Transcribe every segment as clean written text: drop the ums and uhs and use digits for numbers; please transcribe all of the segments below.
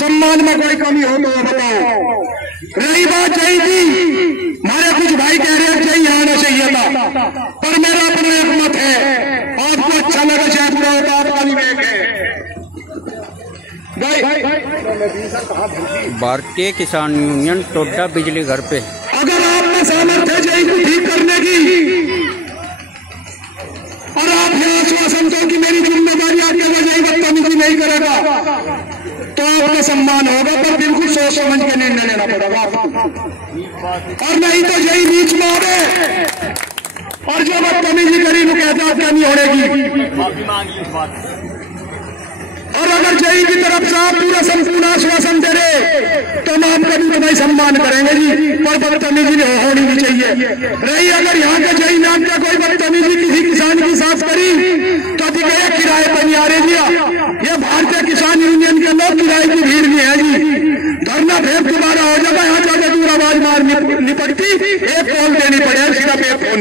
सम्मान में कोई कमी हो तो बताओ। रही बात जय की, हमारे कुछ भाई कह रहे हैं जय आना चाहिए था, पर मेरा अपना एक मत है, आपको अच्छा लगे चाहे पूरा होता आपका विवेक है। भारतीय किसान यूनियन टोडा बिजली घर पे, अगर आप में सामर्थ्य है जय को ठीक करने की और आप ये आश्वासन दो कि मेरी जिम्मेदारी आपके वजह बदतमीजी नहीं करेगा तो आपका सम्मान होगा, पर बिल्कुल सोच समझ के निर्णय लेना पड़ेगा आपको। और नहीं तो जय बीच में आवे और जो बदतमीजी करी वो कहता आपका नहीं होगी। और अगर जय की तरफ से आप पूरा संपूर्ण आश्वासन दे रहे तो हम आपका भी भाई सम्मान करेंगे जी, पर बदतमीजी होनी भी चाहिए। रही अगर यहाँ के जय नाम का कोई बदतमीजी किसी किसान की साथ करी तो दिखाया किराए पर नहीं आ रहे जी। ये भारतीय किसान यूनियन के लोग किराए की भीड़ में है जी। धरना फिर दोबारा हो जाएगा, यहाँ जाकर दूर आवाज मार निपटती, एक कॉल देनी पड़ेगी, सिर्फ एक फोन।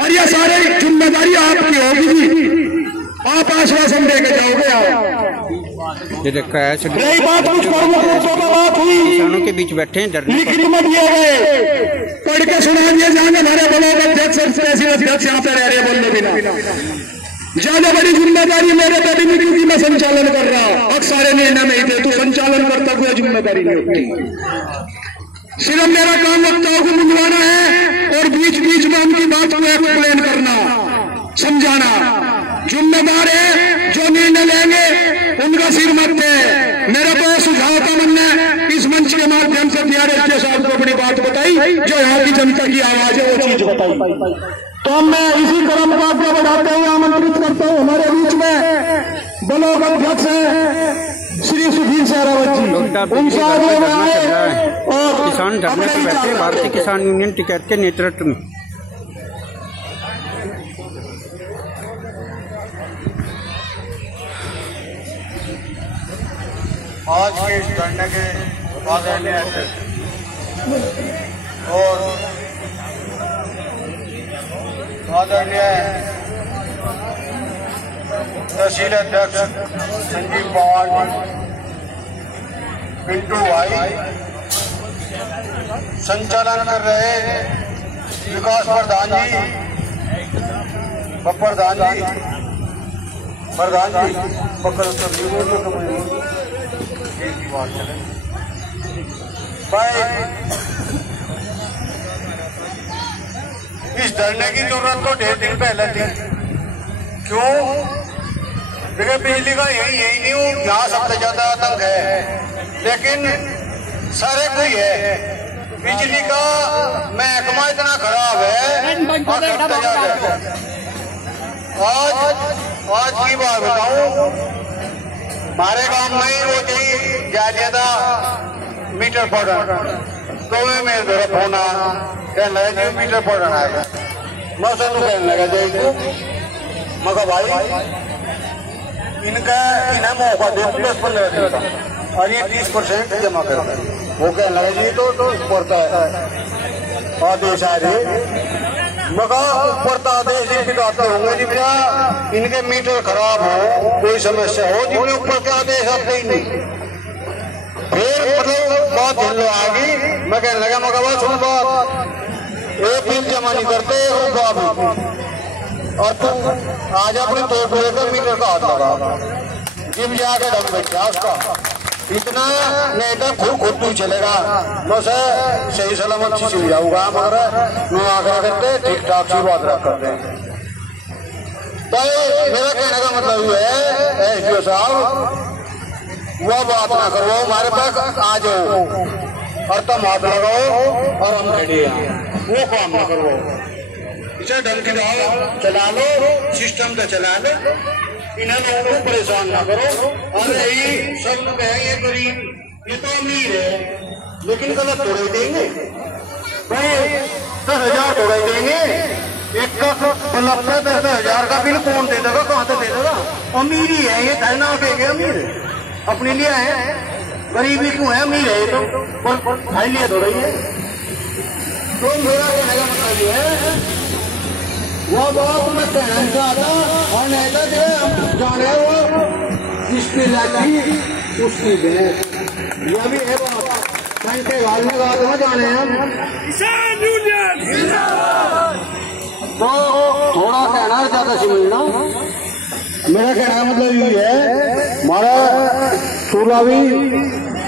और ये सारी जिम्मेदारी आपकी होगी जी, आप आश्वासन देके जाओगे। ये देखा है रही बात कुछ बात हुई, किसानों के बीच बैठे हैं, लिखित में दिए गए पढ़ के सुना दिए जाएंगे। हमारे ब्लॉक अध्यक्ष अध्यक्ष यहाँ पे रह रहे बोलने बिना, ज्यादा बड़ी जिम्मेदारी मेरे पे भी नहीं क्योंकि मैं संचालन कर रहा हूँ, और सारे निर्णय में ही थे, तो संचालन करता हुआ जिम्मेदारी नहीं होती। सिर्फ मेरा काम वक्ताओं को बुझवाना है और बीच बीच में उनकी बात को एक्सप्लेन करना, समझाना। जिम्मेदार है जो निर्णय लेंगे उनका सिर मत है। मेरा तो सुझाव का मानना है इस मंच के माध्यम से DRSK साहब को अपनी बात बताई, जो यहाँ की जनता की आवाज है वो चीज बताई। तो मैं इसी क्रम को आगे बढ़ाते हुए आमंत्रित करता हूँ हमारे बीच में ब्लॉक अध्यक्ष है श्री सुधीर सहरावत जी, उनसे आगे बढ़ाए और किसान धरने पर बैठे भारतीय किसान यूनियन टिकैत के नेतृत्व में। आज के इस धरने के आदरणीय अध्यक्ष और आदरणीय तहसील अध्यक्ष संजीव पवार जी, पिंटू भाई, संचालन कर रहे विकास प्रधान जी, प्रधान जी पकड़ भाई, इस धरने की जरूरत तो ढेर दिन पहले थी। क्यों? देखिए बिजली का यही नहीं हूँ, यहाँ सबसे ज्यादा आतंक है, लेकिन सारे कोई है। बिजली का महकमा इतना खराब है, आज की बात बताऊं, हमारे गांव में वो चाहिए ज्यादा मीटर पड़न, तो मेरे मेरा फोन कहने लगा जी मीटर पड़न आएगा। मैं उसे तो कहने लगा जाए मगर भाई इन्हें मौका दे 10-15 दिन का और ये 30% जमा कर। वो कहने लगा जी तो पड़ता है आदेश आ रहे मगर ऊपर आदेश बिगाते होंगे जी भैया, इनके मीटर खराब हो, कोई समस्या हो, जिनके ऊपर के आदेश आते ही नहीं। फिर मतलब बात झेलो आ गई, मैं कहने लगा मगर बात सुन, बात एक बिल जमा नहीं करते और तू आज अपनी तोड़ लेकर मीटर का हाथ लगा, जिम जाके ढंग बैठ गया उसका, इतना नहीं तो खुद तू चलेगा। मैं सही सलामत से चल जाऊंगा, मगर मैं आग्रह करते ठीक ठाक सी बात रख करते हैं। तो मेरा कहने का मतलब ये है SDO साहब, वो बात ना करो, हमारे पास आ जाओ और तुम हाथ लगाओ और हम खड़े हैं, वो काम ना करो। इसे ढंग के चला लो, सिस्टम का चला लो, इन्हें लोगों को परेशान ना करो। और यही सब लोग है, ये गरीब, ये तो अमीर है, लेकिन गलत तोड़े देंगे भाई, 10,000 तोड़े देंगे, एक का 10,000 का बिल कौन दे देगा, कहाँ से दे देगा? अमीर ही है ये, धरना के अमीर अपने लिए है, गरीबी क्यों है, अमीर है ये तो भाई लिए थोड़ा ही है। तो मेरा कहने का मतलब ये है वो बात मैं कहना चाहता और नहीं तो जाने वो जिसकी लाठी उसकी भैंस, यह भी है बात। घंटे घालने का तो जाने हम किसान यूनियन तो थोड़ा कहना है ज्यादा समझना। मेरा कहना मतलब ये है, हमारा सूरावी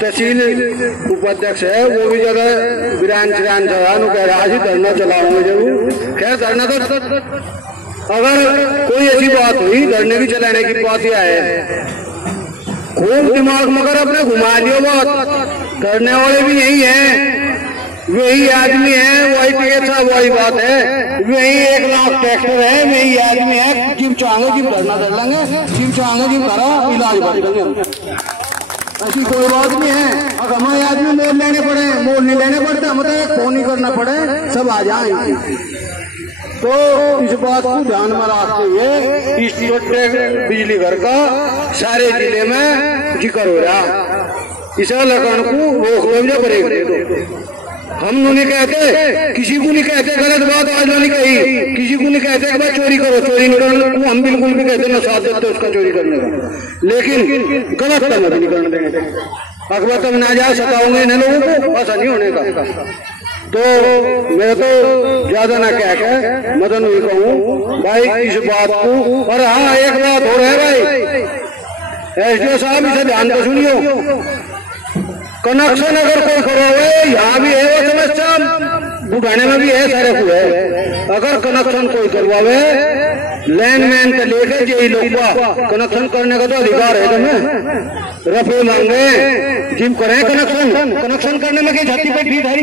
तहसील उपाध्यक्ष है, वो भी ज्यादा बिरान चिरान कह रहा है धरना चलाऊंगे जरूर। खैर धरना तो अगर कोई ऐसी बात हुई धरने की चलाने की बात ही आए, खूब दिमाग मगर अपने घुमा लियो बात। करने वाले भी यही है, वही आदमी है, वही टिकट था, वही बात है, वही 1 लाख ट्रैक्टर है, वही आदमी है। जिम चाहेंगे जिम धरना कर लेंगे, जिम चाहेंगे जिम करा इलाज कर लेंगे। ऐसी कोई बात नहीं है। अब हमारे आदमी मोल लेने पड़े, मोल नहीं लेने पड़ते, हम तो फोन नहीं करना पड़े, सब आ जाए। तो इस बात को ध्यान में रखते हुए इस बिजली घर का सारे जिले में जिक्र हो रहा। इस लखन को रोक लो या ब्रेक दे दो। हम नहीं कहते, किसी को नहीं कहते गलत बात आज नहीं कही, किसी को नहीं कहते कि भाई चोरी करो, चोरी नहीं करना, हम बिल्कुल भी कहते ना साथ देते उसका चोरी करने का, लेकिन गलत काम नहीं करने देंगे। अकबर तब ना जाए सताओगे इन लोगों को, ऐसा नहीं होने का। तो मैं तो ज्यादा ना क्या है, मदन भी कहूँ भाई इस बात को। और हाँ एक बात हो रहा है भाई, एसडीओ साहब इसे ध्यान से सुनियो। कनेक्शन अगर कोई करवावे, यहाँ भी है वो समस्या, बुढ़ाने में भी है, सारे को है। अगर कनेक्शन कोई करवावे लैंडमैन से लेकर जे लोग कनेक्शन करने का तो अधिकार है तुम्हें। रफे मांगे जिम करें कनेक्शन करने में क्या छाती पे ढीठ है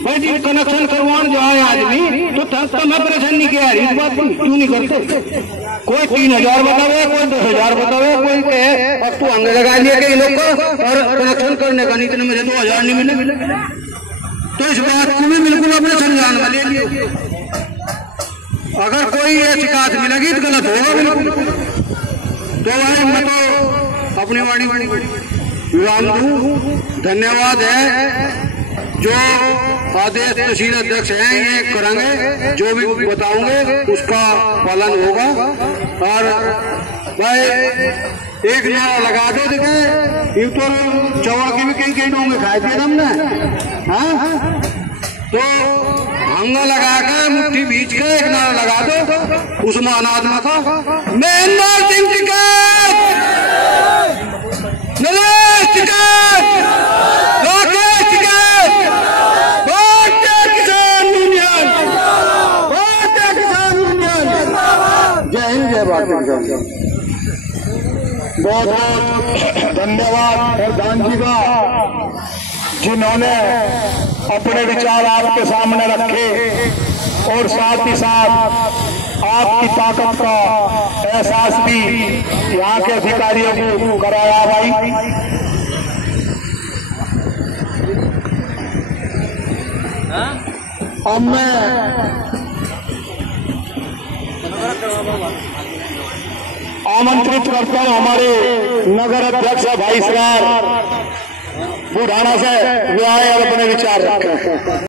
भाई। जिम कनेक्शन करवाने जाए आदमी तो तुम्हें परेशान नहीं किया, इस बात को क्यों नहीं करते। कोई 3000 बतावे, कोई 10,000 बतावे, कोई कहे अब तू अंग लगा लिया कई लोग को और कनेक्शन करने का नहीं, इतने मुझे 2000 नहीं मिले। तो इस बात को भी बिल्कुल अपने संज्ञान में ले लियो। अगर कोई ये शिकायत मिलेगी तो गलत होगा बिल्कुल। तो भाई मैं तो अपनी वाणी विराम दूं। धन्यवाद है जो आदेश तहसील अध्यक्ष हैं ये करेंगे, जो भी बताऊंगे उसका पालन होगा। और भाई एक नारा लगा दो, देखे तो चौड़ की भी कहीं डोंगे खाए थे हमने, हाँ तो हंगा लगा के मुट्ठी बीच के एक नारा लगा दो उस्मान आदमा का, महेंद्र सिंह टिकैत, नरेश टिकैत, राकेश टिकैत, भारतीय किसान यूनियन, भारतीय किसान यूनियन। जय हिंद, जय भारत। बहुत बहुत धन्यवाद प्रधान जी का, जिन्होंने अपने विचार आपके सामने रखे और साथ ही साथ आपकी ताकत का एहसास भी यहाँ के अधिकारियों को कराया। भाई अब मैं आमंत्रित करता हूँ हमारे नगर अध्यक्ष भाई सरार बुढ़ाना से, वे आए और अपने विचार रखें।